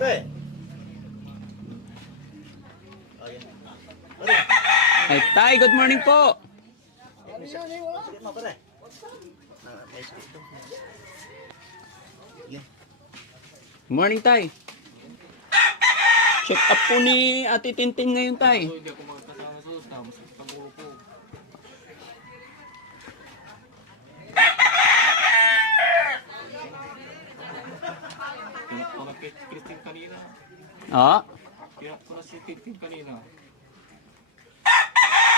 Pare. Pare. Ay, tay, good morning po. Sakit mo, pare. May sakit ito. Sige. Morning, tay. Check up po ni Ate Tintin ngayon, tay. Hindi ako magkasama sa usta, masakit ang ulo ko. Tinak ko na kay Christine kanina. Ah, Tinak ko na si Tintin kanina.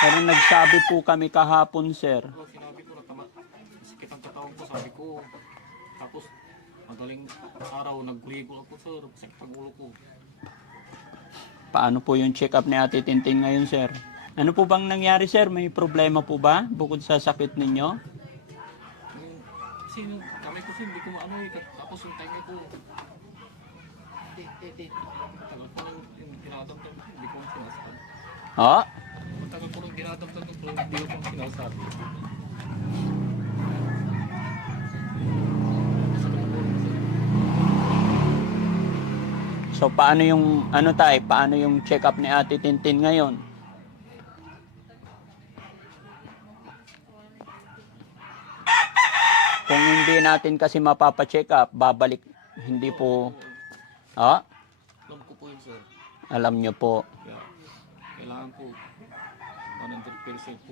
pero nagsabi po kami kahapon, sir. So, sinabi ko na tama. Masakit ang katawan ko, sabi ko. Tapos, madaling araw, nagguligol ako, sir. Masakit ang ulo ko. Paano po yung check up ni Ate Tintin ngayon, sir? Ano po bang nangyari, sir? May problema po ba bukod sa sakit ninyo? Kasi yung kamay ko, sir, hindi ko maano eh. Tapos yung tenga ko. Tagal ko lang yung dinadamdam, hindi ko sinasabi. Ah, Tagal ko lang dinadamdam, hindi ko sinasabi. so paano yung, ano tay, paano yung check up ni Ate Tintin ngayon? Kung hindi natin kasi mapapa-check up, babalik, hindi po, ah, Alam ko po yun, sir. alam nyo po. Kaya, kailangan po 100% po.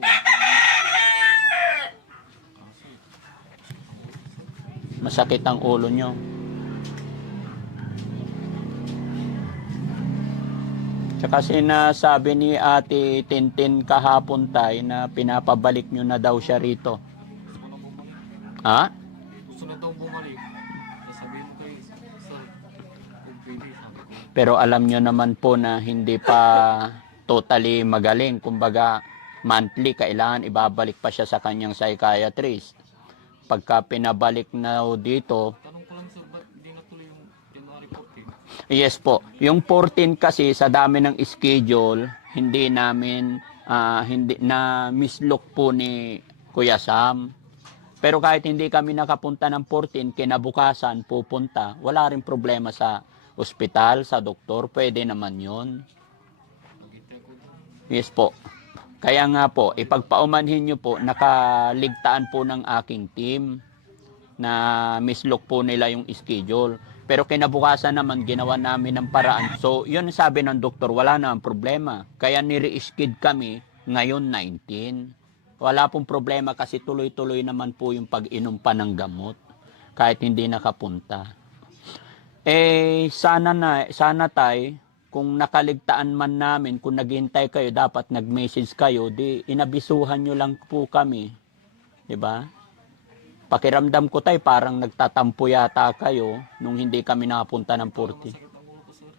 Kasi, Masakit ang ulo nyo. Tsaka sinasabi ni Ate Tintin kahapon tay na pinapabalik nyo na daw siya rito. gusto ko na bumalik. Ha? Gusto na daw bumalik. Sasabihin mo kay sir, kung pwede, sabi ko. Pero alam nyo naman po na hindi pa totally magaling. Kumbaga, monthly, kailangan ibabalik pa siya sa kanyang psychiatrist. Pagka pinabalik na dito, Tanong ko lang, sir, ba't hindi natuloy yung January 14? yes po, yung 14 kasi sa dami ng schedule, hindi namin, hindi na mislook po ni Kuya Sam. Pero kahit hindi kami nakapunta ng 14, kinabukasan pupunta, wala rin problema sa ospital, sa doktor, pwede naman yun. Naghintay ko doon. Yes po. Kaya nga po, ipagpaumanhin nyo po, nakaligtaan po ng aking team na mislook po nila yung schedule. Pero kinabukasan naman, ginawa namin ng paraan. So, yun sabi ng doktor, wala na ang problema. Kaya nire-skid kami ngayon 19. Wala pong problema kasi tuloy-tuloy naman po yung pag-inom pa ng gamot kahit hindi nakapunta. Sana tay, kung nakaligtaan man namin, kung naghintay kayo, dapat nag-message kayo, di inabisuhan nyo lang po kami. 'Di ba? Pakiramdam ko tay, parang nagtatampo yata kayo nung hindi kami nakapunta ng 40. Sakit ang ulo ko, sir.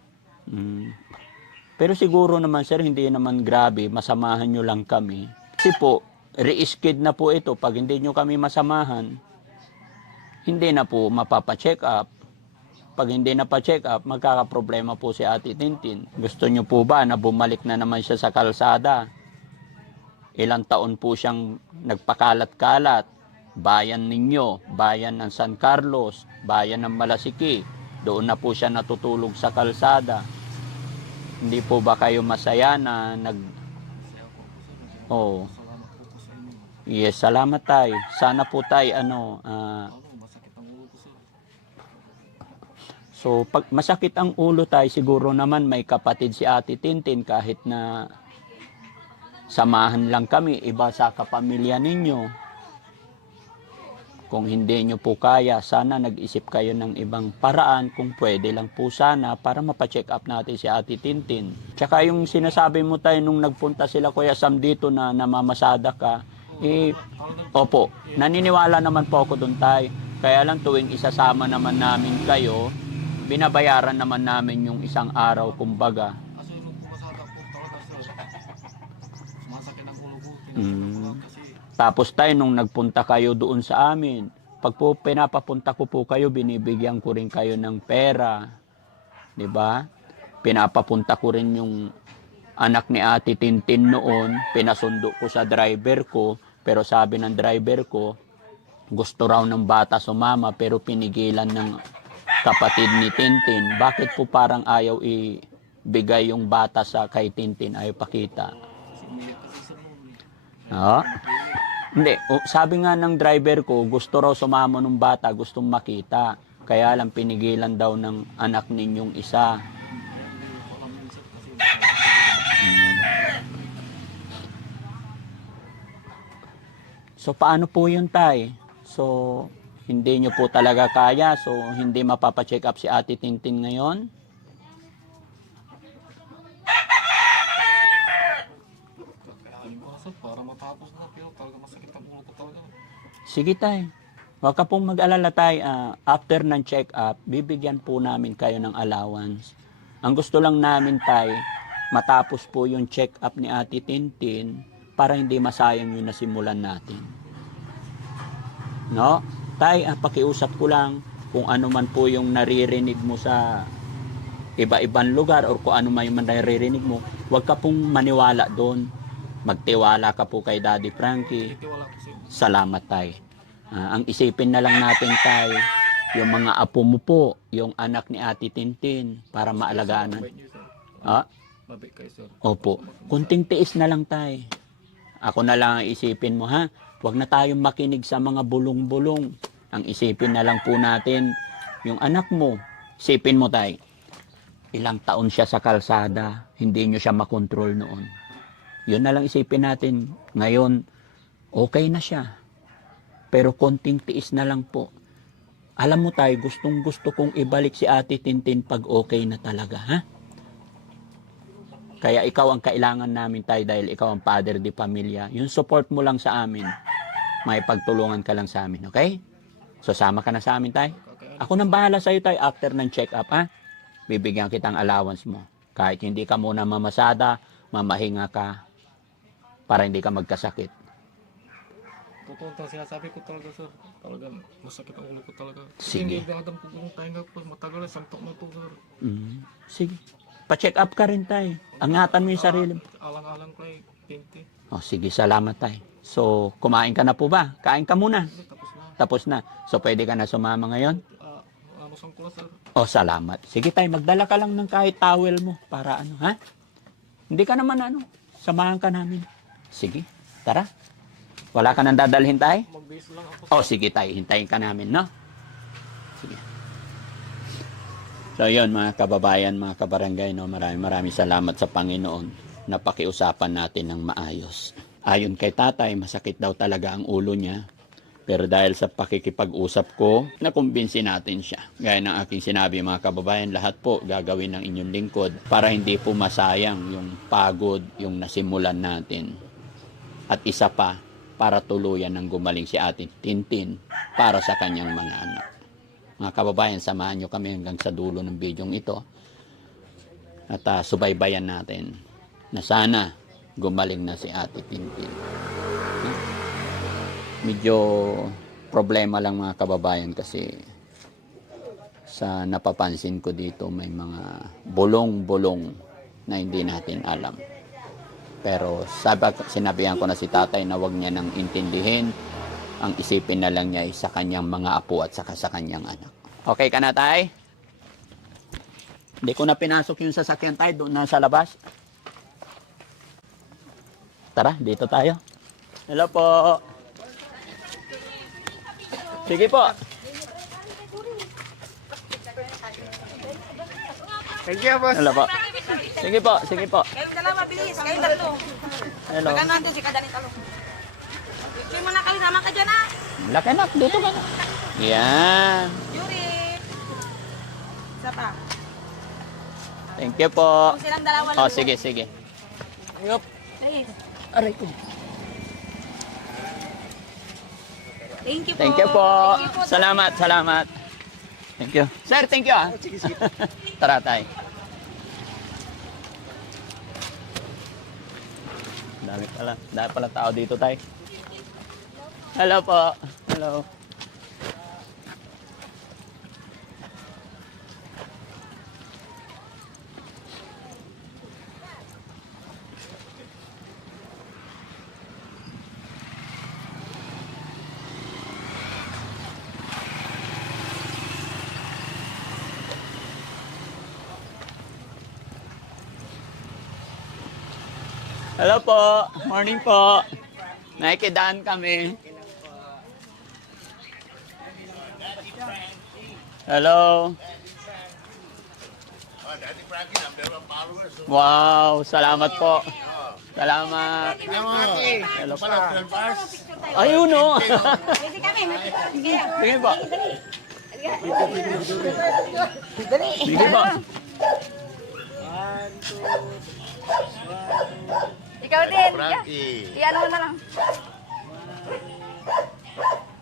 Pero siguro naman sir, hindi naman grabe, masamahan nyo lang kami. Kasi po, re-skid na po ito. Pag hindi nyo kami masamahan, hindi na po mapapa-check up. Pag hindi na pa-check up, magkakaproblema po si Ate Tintin. Gusto nyo po ba na bumalik na naman siya sa kalsada? Ilang taon po siyang nagpakalat-kalat. Bayan ninyo, bayan ng San Carlos, bayan ng Malasiki. Doon na po siya natutulog sa kalsada. Hindi po ba kayo masaya na Masaya po ako, sir. Oh, Salamat po po sa inyo. yes, salamat tay. Sana po tay, Masakit ang ulo ko, sir. so pag masakit ang ulo tay, siguro naman may kapatid si Ate Tintin kahit na samahan lang kami, iba sa kapamilya ninyo. Kung hindi nyo po kaya, sana nag-isip kayo ng ibang paraan kung pwede lang po sana para mapacheck up natin si Ate Tintin. Tsaka yung sinasabi mo tayo nung nagpunta sila Kuya Sam dito na namamasada ka, opo, naniniwala naman po ako doon tay. Kaya lang tuwing isasama naman namin kayo, binabayaran naman namin yung isang araw kumbaga. Kasi nung pumasada po talaga, sir. Sumasakit ang ulo ko. Tinutulog ko Mm. lang kasi. Tapos tayo nung nagpunta kayo doon sa amin, pag po pinapapunta ko po kayo, binibigyan ko rin kayo ng pera. 'Di ba? Pinapapunta ko rin yung anak ni Ate Tintin noon, pinasundo ko sa driver ko, pero sabi ng driver ko, gusto raw ng bata sumama pero pinigilan ng kapatid ni Tintin, bakit po parang ayaw ibigay yung bata sa kay Tintin, ayaw pakita? Kasi umiyak kasi sir noon. Ah? Hindi, sabi nga ng driver ko, gusto raw sumama ng bata, gustong makita. Kaya lang pinigilan daw ng anak ninyong isa. Kaya hindi ko alam yun sir kasi So, paano po yun, tay? So, hindi nyo po talaga kaya. So, hindi mapapacheck up si Ate Tintin ngayon. kakain ko na sir para matapos na pero talaga masakit ang ulo ko talaga. Sige, tay. Huwag ka pong mag-alala, tay. After ng check up, bibigyan po namin kayo ng allowance. Ang gusto lang namin, tay, matapos po yung check up ni Ate Tintin para hindi masayang yung nasimulan natin. No? Tay, pakiusap ko lang kung ano man po yung naririnig mo sa iba-ibang lugar or kung ano man yung naririnig mo, huwag ka pong maniwala doon. Magtiwala ka po kay Daddy Frankie. Titiwala ko sir. Salamat, tay. Ang isipin na lang natin, tay, yung mga apo mo po, yung anak ni Ate Tintin, para maalagaan. Mabait niyo sir. Ah? Mabait kayo sir. Opo. Kunting tiis na lang, tay. Ako na lang ang isipin mo, ha? Huwag na tayong makinig sa mga bulong-bulong. Ang isipin na lang po natin, yung anak mo, isipin mo, tay, ilang taon siya sa kalsada, hindi nyo siya makontrol noon. Yun na lang isipin natin. Ngayon, okay na siya. Pero konting tiis na lang po. Alam mo, tay, gustong gusto kong ibalik si Ate Tintin pag okay na talaga, ha? Kaya ikaw ang kailangan namin, tay, dahil ikaw ang father di pamilya. Yung support mo lang sa amin, may pagtulungan ka lang sa amin, okay? So, sama ka na sa amin, tay. Ako nang bahala sa'yo, tay, after ng check-up, ha? Bibigyan kitang allowance mo. Kahit hindi ka muna mamasada, mamahinga ka para hindi ka magkasakit. Totoo talaga sinasabi ko talaga sir. Talaga masakit ang ulo ko talaga. Sige. Hindi agad ko yung tainga ko. Matagal na, isang taon na to sir. Sige. Pa-check up ka rin, tay. Angatan mo yung sarili mo. Alang-alang ko eh. Tinti. Oh, sige, salamat, tay. So, kumain ka na po ba? Kain ka muna. Tapos na. Tapos na. So, pwede ka na sumama ngayon? Ano sang ko sir. Oh, salamat. Sige, tay, magdala ka lang ng kahit towel mo para ano, ha? Hindi ka naman ano, samahan ka namin. Sige, tara. Wala ka nang dadalhin, tay? Mag-base lang ako. Oh, sige, tay. Hintayin ka namin, no? Sige. So, yun, mga kababayan, mga kabarangay, no? Maraming salamat sa Panginoon na pakiusapan natin ng maayos. Ayon kay tatay, masakit daw talaga ang ulo niya. Pero dahil sa pakikipag-usap ko, nakumbinsi natin siya. Gaya ng aking sinabi, mga kababayan, lahat po gagawin ng inyong lingkod para hindi po masayang yung pagod, yung nasimulan natin. At isa pa, para tuluyan ng gumaling si Ate Tintin para sa kanyang mga anak. Mga kababayan, samahan nyo kami hanggang sa dulo ng bidyong ito. At subaybayan natin na sana gumaling na si Ate Tintin. Medyo problema lang, mga kababayan, kasi sa napapansin ko dito may mga bulong-bulong na hindi natin alam. Pero sinabihan ko na si tatay na wag niya nang intindihin. Ang isipin na lang niya ay sa kanyang mga apo at saka sa kanyang anak. Okay ka na, tay? Hindi ko na pinasok yung sasakyan, tay, doon na sa labas. Tara, dito tayo. Hello po. Sige po. Thank you, boss. Hello po. Sige po, sige po. Kayong dalawa, bilis. Kayong tatlo. Hello. Pagka nandun si Kadani Talo. Picture mo na kayo. Sama ka dyan, ha? Laki na, dito ka na. Yan. Yuri. Isa pa. Thank you po. Kung silang dalawa lang. Oh, sige, sige. Yup. Please. Aray ko. Thank you po. Thank you po. Thank you po. Salamat, salamat. Thank you. Sir, thank you, ah. Sige, sige. Tara, tay. Dami pala tao dito, tay. Hello po. Hello. Hello po. Morning po. Nakikidaan kami. Hello. Wow, salamat po. Salamat. Hello po. Ayun o. Pwede kami. Sige. Sige po. Sige po. Ikaw din. Frankie. Iyan mo na lang.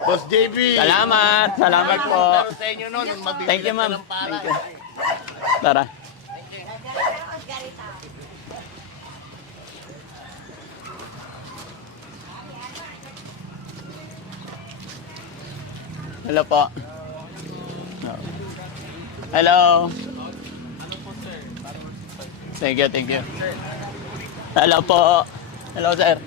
Boss JB. Salamat. Salamat po. Sa inyo nun, mabibigyan Thank you, ma'am. ng pala. Thank you. Tara. Hello po. Hello. Thank you, thank you. Hello po. Hello, sir.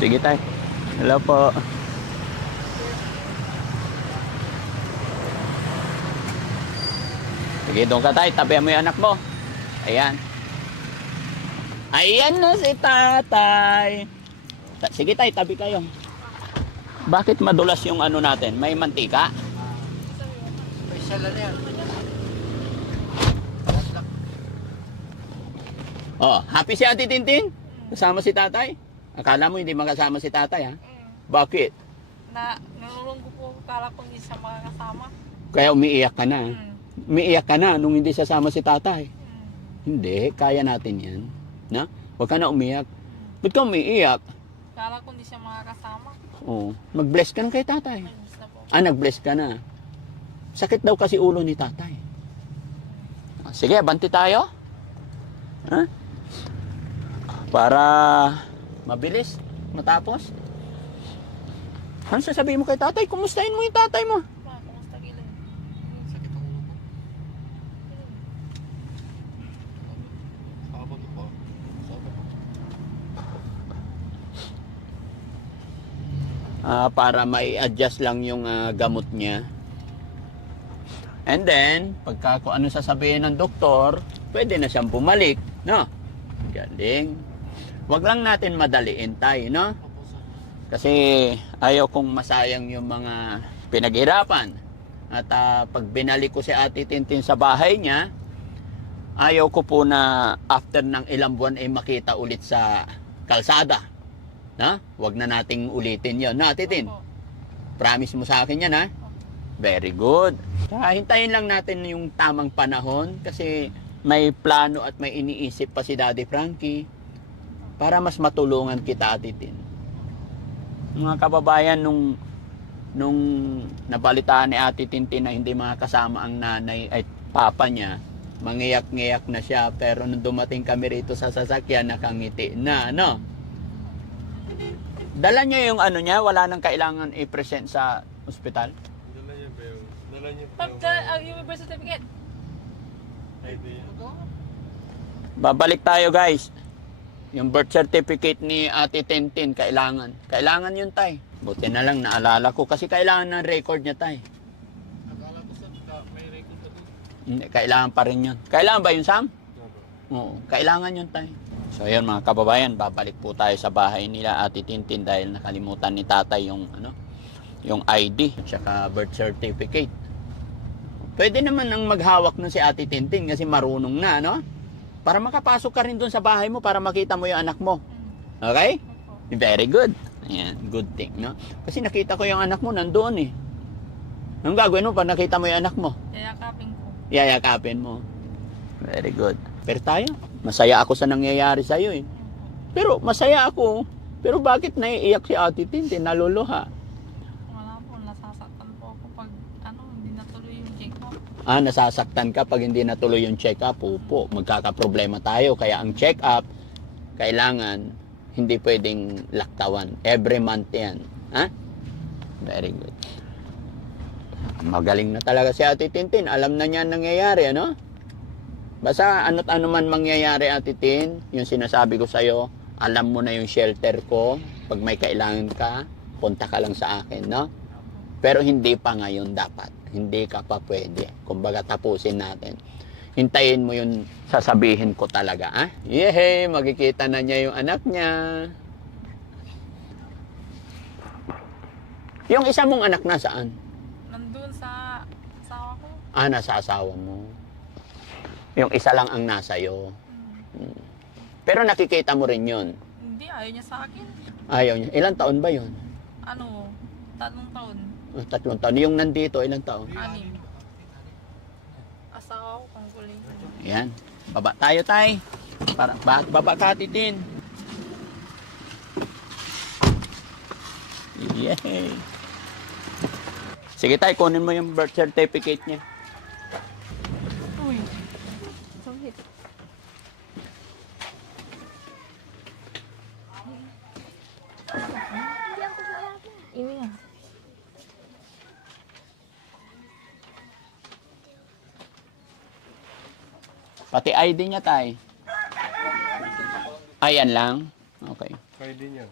Sige tay. Hello po. Sige, doon ka tay. Tabihan mo yung anak mo. Ayan. Ayan na si tatay. Sige tay, tabi kayo. Bakit madulas yung ano natin? May mantika? Oh, happy si Ate Tintin? Kasama si tatay? Akala mo hindi makasama si tatay, ha? Bakit? Nalulunggo po. Kala ko hindi siya makakasama. Kaya umiiyak ka na. Umiiyak ka na nung hindi sasama si tatay. Hindi, kaya natin yan. Na? Huwag ka na umiyak. Ba't ka umiiyak? Kala ko hindi siya makakasama. Oh, mag-bless ka na kay tatay. Ayos na po. Nag-bless ka na. Sakit daw kasi ulo ni tatay. Sige, banti tayo. Ha? Para mabilis, matapos. Ano sasabihin mo kay tatay? Kumustahin mo yung tatay mo? Kumusta gila? Sakit ang ulo ko. Sabado pa. Para may adjust lang yung gamot niya. And then, pagka kung ano sasabihin ng doktor, pwede na siyang bumalik, no? Galing. Wag lang natin madaliin tayo, no? Kasi ayaw kong masayang yung mga pinaghirapan. At pag binalik ko si Ate Tintin sa bahay niya, ayaw ko po na after ng ilang buwan ay makita ulit sa kalsada. Na? Wag na nating ulitin yon, na Ate Tin? Promise mo sa akin yan, ha? Very good. Hintayin lang natin yung tamang panahon kasi may plano at may iniisip pa si Daddy Frankie para mas matulungan kita, Ate Tin. Mga kababayan, nung nabalitaan ni Ate Tintin na hindi makakasama ang nanay at papa niya, mangiyak-ngiyak na siya, pero nung dumating kami rito sa sasakyan, nakangiti na, no? Dala niya yung ano niya, wala nang kailangan i-present sa ospital. Yung birth certificate. Babalik tayo, guys. Yung birth certificate ni Ate Tintin, kailangan. Kailangan yun, tay. Buti na lang, naalala ko. Kasi kailangan ng record niya, tay. Akala ko sa may record na doon. Hindi, kailangan pa rin yun. Kailangan ba yun, Sam? Oo, kailangan yun, tay. So, yun mga kababayan, babalik po tayo sa bahay nila Ate Tintin dahil nakalimutan ni tatay yung, yung ID at saka birth certificate. Pwede naman ang maghawak nun si Ate Tintin kasi marunong na, no? Para makapasok ka rin dun sa bahay mo para makita mo yung anak mo. Okay? Very good. Ayan, good thing, no? Kasi nakita ko yung anak mo nandoon eh. Anong gagawin mo pag nakita mo yung anak mo? Yayakapin ko. Yayakapin mo. Very good. Pero tayo, masaya ako sa nangyayari sa'yo eh. Pero masaya ako. Pero bakit naiiyak si Ate Tintin, naluluha? Wala po, nasasaktan po ako pag hindi natuloy yung check-up. Nasasaktan ka pag hindi natuloy yung check-up. Opo, magkakaproblema tayo. Kaya ang check-up, kailangan, hindi pwedeng laktawan. Every month yan. Ha? Very good. Magaling na talaga si Ate Tintin. Alam na niya ang nangyayari, ano? Basta ano't ano man mangyayari, Ate Tin, yung sinasabi ko sa'yo, alam mo na yung shelter ko. Pag may kailangan ka, punta ka lang sa akin, no? Pero hindi pa ngayon dapat. Hindi ka pa pwede. Kumbaga, tapusin natin. Hintayin mo yung sasabihin ko talaga, ah? Yehey, makikita na niya yung anak niya. Yung isa mong anak nasaan? Nandun sa asawa ko. Ah, nasa asawa mo. Yung isa lang ang nasa'yo. Pero nakikita mo rin yun. Hindi, ayaw niya sa akin. Ayaw niya. Ilang taon ba yun? 3 taon. 3 taon. Yung nandito, ilang taon? 6. Asawa ko, kung kuling. Ayan. Baba tayo, tay. Baba ka, Titin. Yay. Sige, tay. Kunin mo yung birth certificate niya. Uy. Sumhit. Ini nga. Pati ID niya, tay. Ayan lang. Okay. ID niya.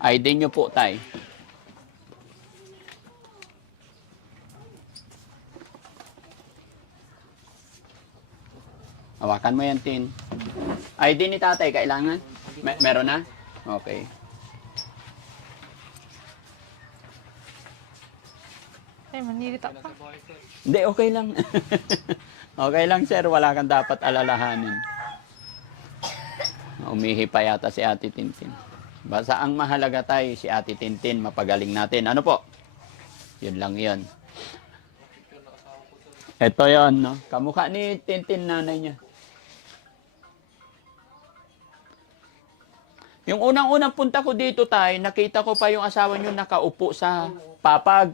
ID niyo po, tay. Hawakan mo yan, Tin. ID ni tatay, kailangan? Meron na? Okay. Ay, manirita pa. Hindi, okay lang. Okay lang, sir. Wala kang dapat alalahanin. Umihi pa yata si Ate Tintin. Basta ang mahalaga tayo, si Ate Tintin, mapagaling natin. Ano po? Yun lang yun. Ito yon, no? Kamukha ni Tintin, nanay niya. Yung unang-unang punta ko dito, tay, nakita ko pa yung asawa niyo nakaupo sa papag.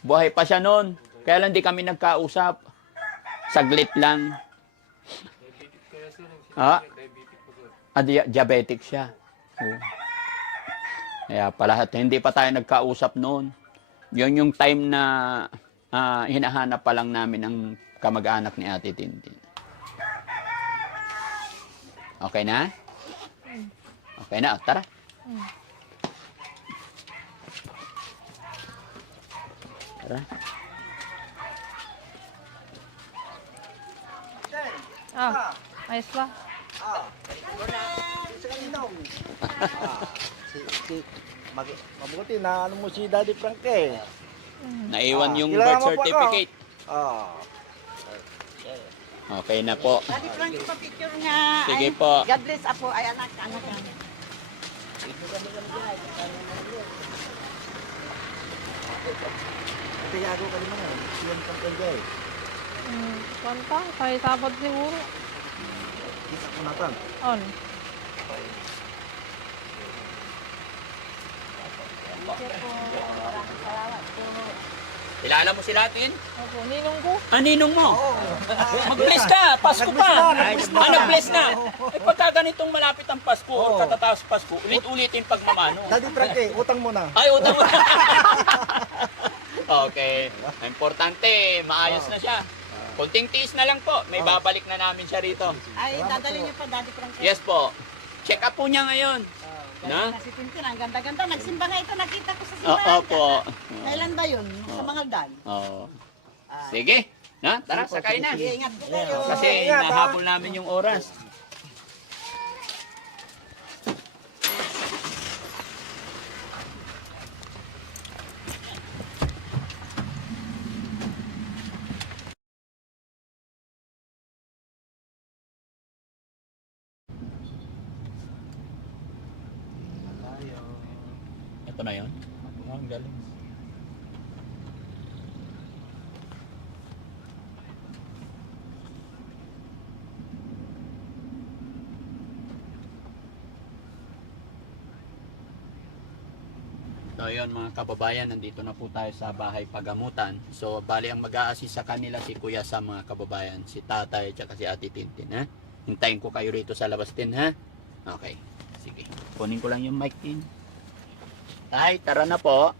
Buhay pa siya noon. Kaya lang di kami nagkausap. Saglit lang. Ah, diabetic siya. Oh. Kaya pala, hindi pa tayo nagkausap noon. Yun yung time na hinahanap pa lang namin ang kamag-anak ni Ate Tintin. Okay na? Okay na, tara. Tara. Ayos lang. Mabuti na ano mo si Daddy Frank eh. Naiwan yung kailangan birth mo pa ako. certificate. Ah. Okay na po. Daddy Frank, pa-picture nga. Sige Ay, po. God bless apo. Ay, anak yan. Tiyago ka rin naman. Siyan kang kanjay. Kanta, kaya sabad siguro. Kita ko natin. On. Kilala mo si Latin? Opo, ninong ko. Ninong mo? Mag-bless ka! Pasko pa! Nag-bless na! Eh pagka ganitong malapit ang Pasko o katatapos Pasko, ulit-ulitin pagmamano. Daddy Frank eh, utang mo na. Ay, utang mo. Okay. Importante, maayos na siya. Kunting tiis na lang po. May babalik na namin siya rito. Ay, dadalhin niyo pa, Daddy Frank. Yes po. Check up po niya ngayon. Na? Na si Tintin, ang ganda-ganda. Nagsimba nga ito, nakita ko sa Oo simbahan. po. Kailan ba yun? Sa mga dan. Oo. Sige. Na, tara, sakay na. Sige, ingat po kayo. Kasi Ingat, ha? nahabol namin yung oras. Ito na yun? Ang galing. So yun mga kababayan, nandito na po tayo sa bahay pagamutan. So bali ang mag-a-assist sa kanila si Kuya sa mga kababayan, si Tatay at si Ate Tintin, ha? Hintayin ko kayo rito sa labas din, ha? Okay, sige. Kunin ko lang yung mic din. Tay, tara na po.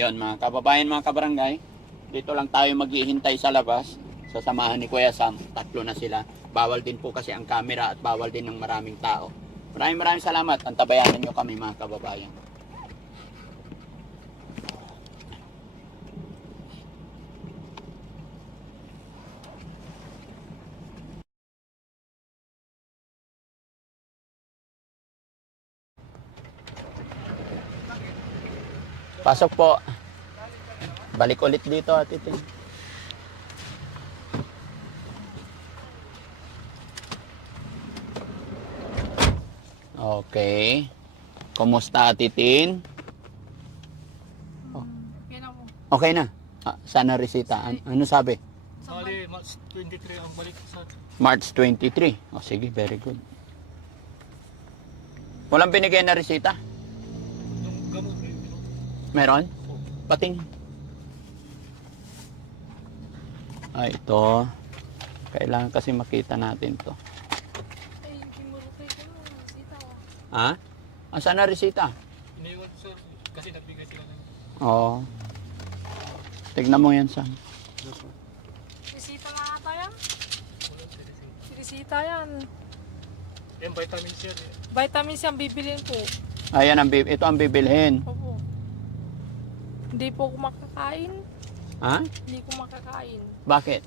Yon mga kababayan, mga kabarangay, dito lang tayo maghihintay sa labas. Sasamahan ni Kuya Sam, 3 na sila. Bawal din po kasi ang camera at bawal din ng maraming tao. Maraming salamat. Antabayanan nyo kami mga kababayan. Pasok po. Balik ulit dito at ito. Okay. Kumusta Titin? Okay na po. Okay na. Sana resita. Ano sabi? Bali, March 23 ang balik sa March 23. O sige, very good. Walang binigay na resita? yung gamot. Meron? Pating. Ay, ito. Kailangan kasi makita natin to. Ay, kimurukay ko na. Sita ko. Ha? Saan na resita? Iniwan sir, kasi nagbigay sila ng Oo. Tignan mo yan, Sam. Bisita na ata yan. Bisita yan. yung vitamin sir. Vitamins yung bibilin ko. Ayan, ito ang bibilhin. Opo. Hindi po ako makakain. Ha? Hindi ko makakain. Bakit?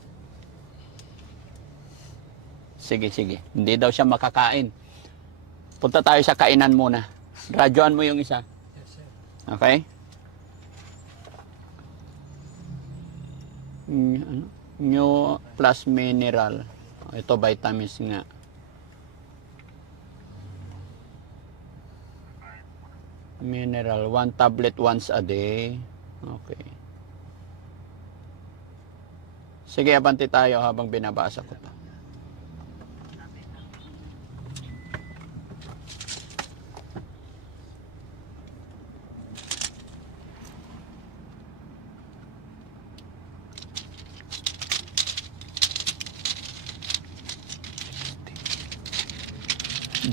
Sige. Hindi daw siya makakain. Punta tayo sa kainan muna. Radyoan mo yung isa. Yes sir. Okay? Ano? New plus mineral. Ito vitamins nga. Mineral. 1 tablet once a day. Okay. Sige, abante tayo habang binabasa ko to.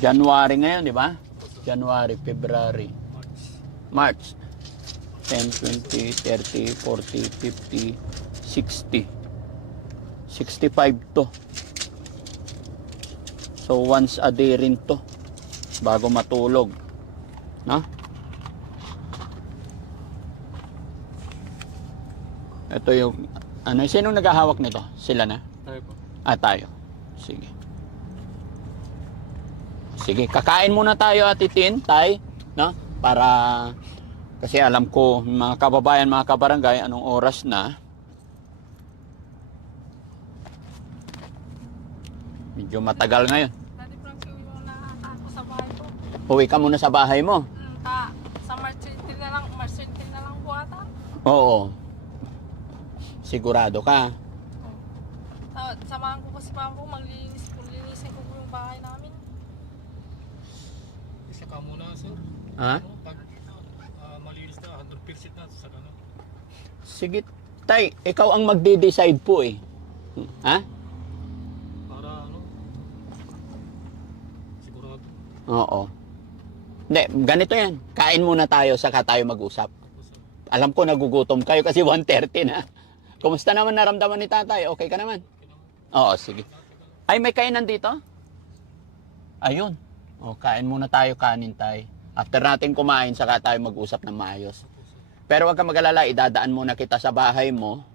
January ngayon, di ba? January, February, March. 10, 20, 30, 40, 50, 60. 65 to. So once a day rin to bago matulog. No? Ito yung ano, sinong naghahawak nito? Sila na? Tayo po. Tayo. Sige. Sige, kakain muna tayo Titin, Tay, no? Para kasi alam ko mga kababayan, mga kabarangay, anong oras na? Medyo matagal ngayon. Dati Frank, yung nakaka ako sa bahay ko. Uwi ka muna sa bahay mo. Sa March 20 na lang, March 20 na lang po ata. Oo. Sigurado ka. Samahan ko kasi pa po, maglilinisin ko po yung bahay namin. Isa ka muna sir. Ha? Pag malinis na, 100% na sa ano. Sige, Tay, ikaw ang magde-decide po eh. Ha? Para ano, sigurado. Oo. Hindi, ganito yan. Kain muna tayo, saka tayo mag-usap. Alam ko nagugutom kayo kasi 1:30 na. Kumusta naman naramdaman ni tatay? Okay ka naman? Oo, sige. Ay, may kainan dito? Ayun. O, kain muna tayo, kanin tayo. After natin kumain, saka tayo mag-usap ng maayos. Pero wag ka mag-alala, idadaan muna kita sa bahay mo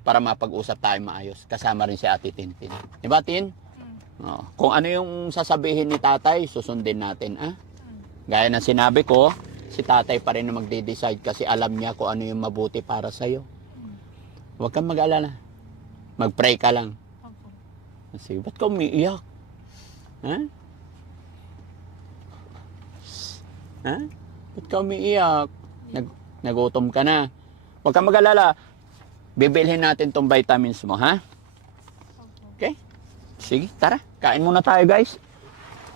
para mapag-usap tayo maayos. Kasama rin si Ate Tintin. Di ba, Tin? Oo. Kung ano yung sasabihin ni tatay, susundin natin, ah? Gaya ng sinabi ko, si tatay pa rin na magde-decide kasi alam niya kung ano yung mabuti para sa'yo. Huwag kang mag-alala. Mag-pray ka lang. Opo. Kasi, ba't ka umiiyak? Ha? Ha? Ba't ka umiiyak? Nagutom ka na. Huwag kang mag-alala. Bibilhin natin tong vitamins mo, ha? Okay? Sige, tara. Kain muna tayo, guys.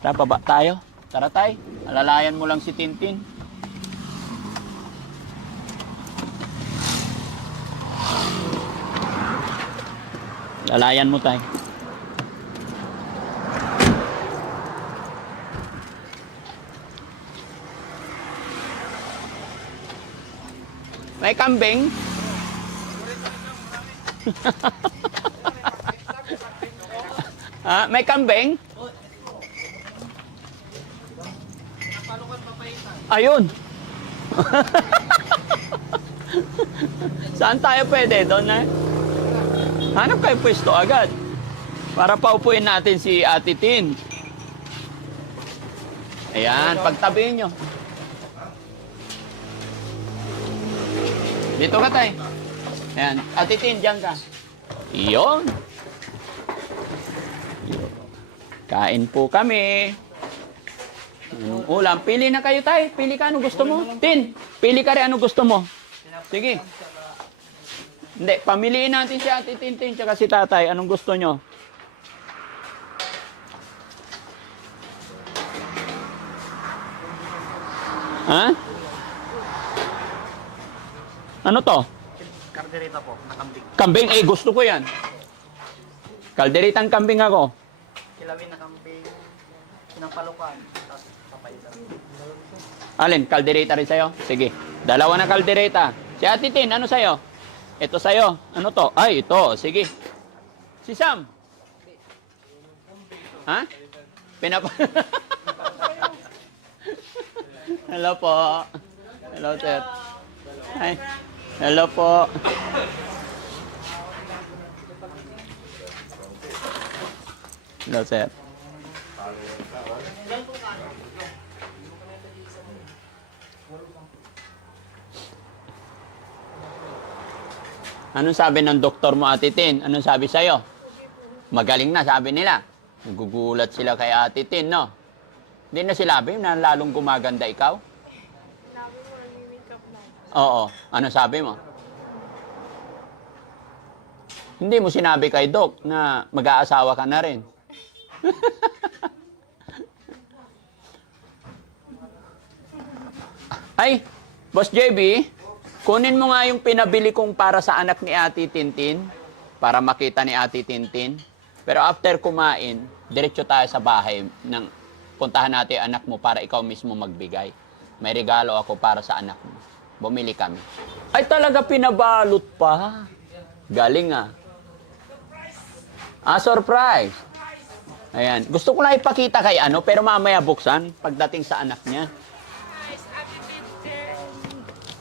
Tara, baba tayo. Tara, tay. Alalayan mo lang si Tintin. Lalayan mo tayo. May kambing? May kambing? Ayun. Saan tayo pwede? Doon na? Hanap kayo pwesto agad. Para paupuin natin si Ate Tin. Ayan, pagtabihin nyo. Dito ka tayo. Ayan, Ate Tin, dyan ka. Iyon. Kain po kami. Anong ulam? Pili na kayo tayo. Pili ka, anong gusto mo? Tin, pili ka rin, anong gusto mo? Sige. Hindi, pamiliin natin si Ate Tintin tsaka si Tatay. Anong gusto nyo? Ha? Ano to? Karderita po, nakambing. Kambing? Eh, gusto ko yan. Kalderitang kambing ako. Kilawin na kambing, pinapalukan, tapos papaitan. Alin, kalderita rin sa'yo? Sige. Dalawa na kalderita. Si Ate Tin, ano sa'yo? Ito sa'yo. Ano to? Ay, ito. Sige. Si Sam? Ha? Pinapa... Hello po. Hello, sir. Hi. Hello po. Hello, sir. Anong sabi ng doktor mo, Ate Tin? Anong sabi sa'yo? Magaling na, sabi nila. Nagugulat sila kay Ate Tin, no? Hindi na sinabi na lalong gumaganda ikaw? Sinabi mo, nami-makeup na. Oo. Ano sabi mo? Hindi mo sinabi kay Doc na mag-aasawa ka na rin. Ay, Boss JB, kunin mo nga yung pinabili kong para sa anak ni Ate Tintin para makita ni Ate Tintin. Pero after kumain, diretso tayo sa bahay ng puntahan natin anak mo para ikaw mismo magbigay. May regalo ako para sa anak mo. Bumili kami. Ay, talaga pinabalot pa. Galing ah. Surprise. Ayan. Gusto ko lang ipakita kay ano, pero mamaya buksan pagdating sa anak niya. Nice, Ate Tintin.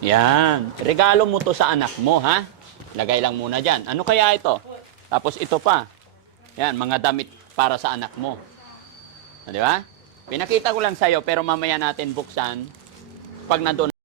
Yan. Regalo mo to sa anak mo, ha? Lagay lang muna dyan. Ano kaya ito? Tapos ito pa. Yan, mga damit para sa anak mo. Di ba? Pinakita ko lang sa'yo, pero mamaya natin buksan pag nandun